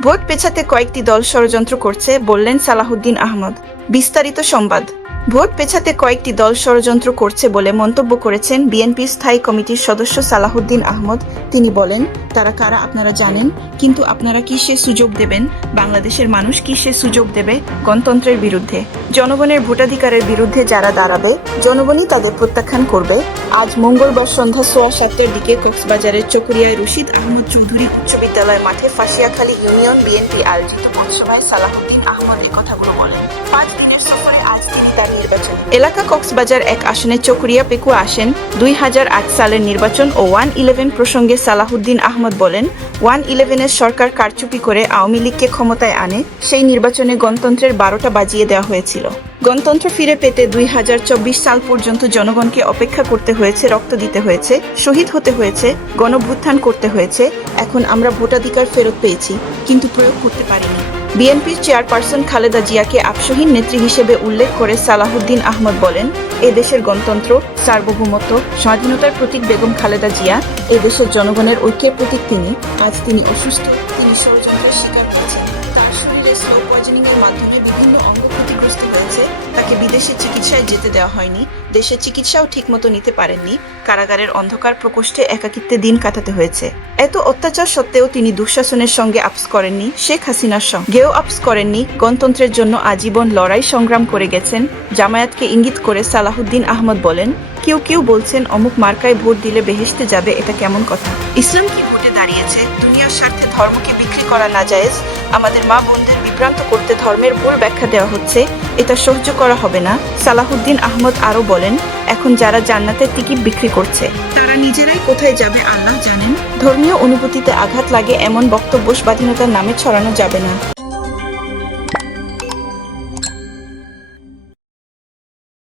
Vote পেছাতে কয়েকটি দল ষড়যন্ত্র করছে বললেন সালাহুদ্দিন আহমদ। বিস্তারিত সংবাদ। ভোট পেছাতে কয়েকটি দল ষড়যন্ত্র করছে বলে মন্তব্য করেছেন বিএনপির স্থায়ী কমিটির সদস্য সালাহুদ্দিন আহমদ। তিনি বলেন, তারা কারা আপনারা জানেন, কিন্তু আপনারা কি সে সুযোগ দেবেন? বাংলাদেশের মানুষ কি সে সুযোগ দেবে? গণতন্ত্রের বিরুদ্ধে, জনগণের ভোটাধিকারের বিরুদ্ধে যারা দাঁড়াবে, জনগণই তাদের প্রত্যাখ্যান করবে। আজ মঙ্গলবার সন্ধ্যা 7:15টার দিকে কক্সবাজারের চকরিয়ায় রশিদ আহমদ চৌধুরী উচ্চ বিদ্যালয় মাঠে ফাঁসিয়াখালী ইউনিয়ন বিএনপি আয়োজিত পথসভায় সালাহুদ্দিন আহমদ একথাগুলো বলেন। 5 দিনের সফরে আজ তিনি তার নির্বাচন এলাকা কক্সবাজার 1 আসনে চকরিয়া পেকুয়া আসেন। 2008 সালের নির্বাচন ও 1-11 প্রসঙ্গে সালাহুদ্দিন আহমদ বলেন, 1-11-এর সরকার কারচুপি করে আওয়ামী লীগকে ক্ষমতায় আনে। সেই নির্বাচনে গণতন্ত্রের 12টা বাজিয়ে দেওয়া হয়েছিল। গণতন্ত্র ফিরে পেতে 2024 সাল পর্যন্ত জনগণকে অপেক্ষা করতে হয়েছে, রক্ত দিতে হয়েছে, শহীদ হতে হয়েছে, গণভ্যুত্থান করতে হয়েছে। এখন আমরা ভোটাধিকার ফেরত পেয়েছি, কিন্তু প্রয়োগ করতে পারিনি। বিএনপির চেয়ারপারসন খালেদা জিয়াকে আপসহীন নেত্রী হিসেবে উল্লেখ করে সালাহুদ্দিন আহমদ বলেন, এ দেশের গণতন্ত্র, সার্বভৌমত্ব, স্বাধীনতার প্রতীক বেগম খালেদা জিয়া, এ দেশের জনগণের ঐক্যের প্রতীক তিনি। আজ তিনি অসুস্থ, তিনি ষড়যন্ত্রের শিকার হয়েছেন। তার শরীরে স্লো পয়জনিং এর মাধ্যমে বিভিন্ন অঙ্গ ক্ষতিগ্রস্ত হয়েছে। তাকে বিদেশে চিকিৎসায় যেতে দেওয়া হয়নি, দেশে চিকিৎসাও ঠিকমতো নিতে পারেননি। কারাগারের অন্ধকার প্রকোষ্ঠে একাকিত্বে দিন কাটাতে হয়েছে। এত অত্যাচার সত্ত্বেও তিনি দুঃশাসনের সঙ্গে আপস করেননি, শেখ হাসিনার সঙ্গেও আপস করেননি। গণতন্ত্রের জন্য আজীবন লড়াই সংগ্রাম করে গেছেন। জামায়াতকে ইঙ্গিত করে সালাহুদ্দিন আহমদ বলেন, কেউ কেউ বলছেন অমুক মার্কায় ভোট দিলে বেহেশতে যাবে, এটা কেমন কথা? ইসলাম কি ভোটে দাঁড়িয়েছে? দুনিয়ার স্বার্থে ধর্মকে বিক্রি করা না জায়েজ। আমাদের মা বোনদের বিভ্রান্ত করতে ধর্মের ভুল ব্যাখ্যা দেওয়া হচ্ছে, এটা সহ্য করা হবে না। সালাহুদ্দিন আহমদ আরও বলেন, এখন যারা জান্নাতের টিকিট বিক্রি করছে, তারা নিজেরাই কোথায় যাবে আল্লাহ জানেন। ধর্মীয় অনুভূতিতে আঘাত লাগে এমন বক্তব্য স্বাধীনতার নামে ছড়ানো যাবে না।